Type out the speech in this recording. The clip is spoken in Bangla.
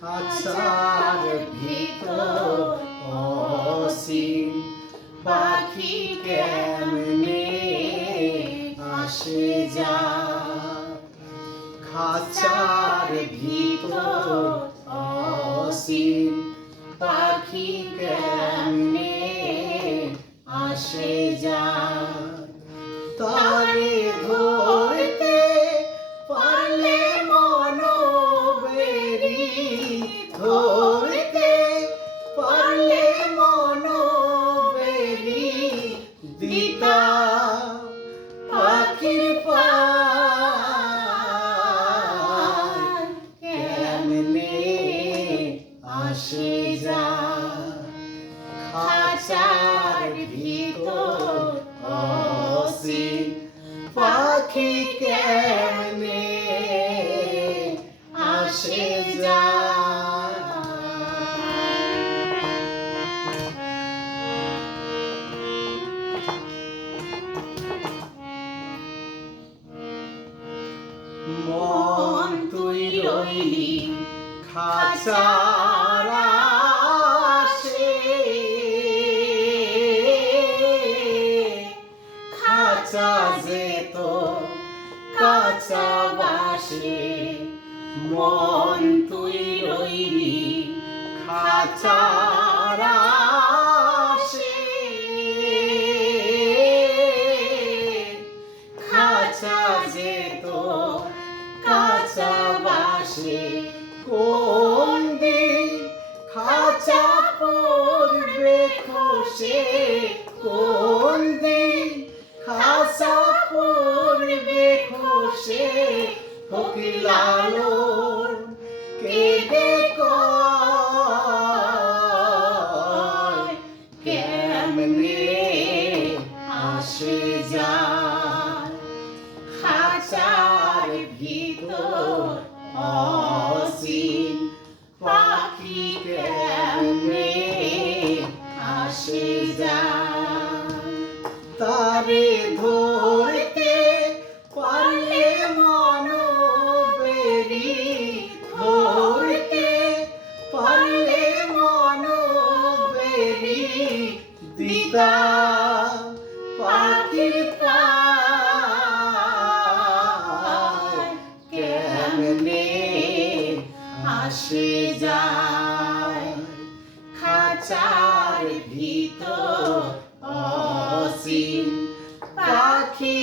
খাঁচার ভিতর অসীম পাখি কেমনে আসে যায়। খাঁচার ভিতর অসীম পাখি কেমনে আসে যায়। তারে ধরতে পারলে মনোবেরি, ধরতে পারলে মনোবেরি দিতা পাখির পায় কেমনে আসে যায়। খাঁচার ভিতর অসীম পাখি কেমনে আসে যায়। মন তুই রইলি খাঁচার আশে, খাঁচা যে তোর কাঁচা বাসে। মন তুই রইলি খাঁচার আশে, খাঁচা যে তোর কাঁচা বাসে। কোন দিন খাঁচা পড়বে খসে, কোন দিন খাঁচা পড়বে খসে। ফকির লালন কেঁদে কয় কেমনে আসে যায়। খাঁচার ভিতর অসীম পাখি কেমনে আসে যায়। তারে ধরতে পারলে মনোবেরি, ধরতে পারলে মনোবেরি দিতা পাখির পায় কেমনে আসে যায়। খাঁচার ভিতর অসীম পাখি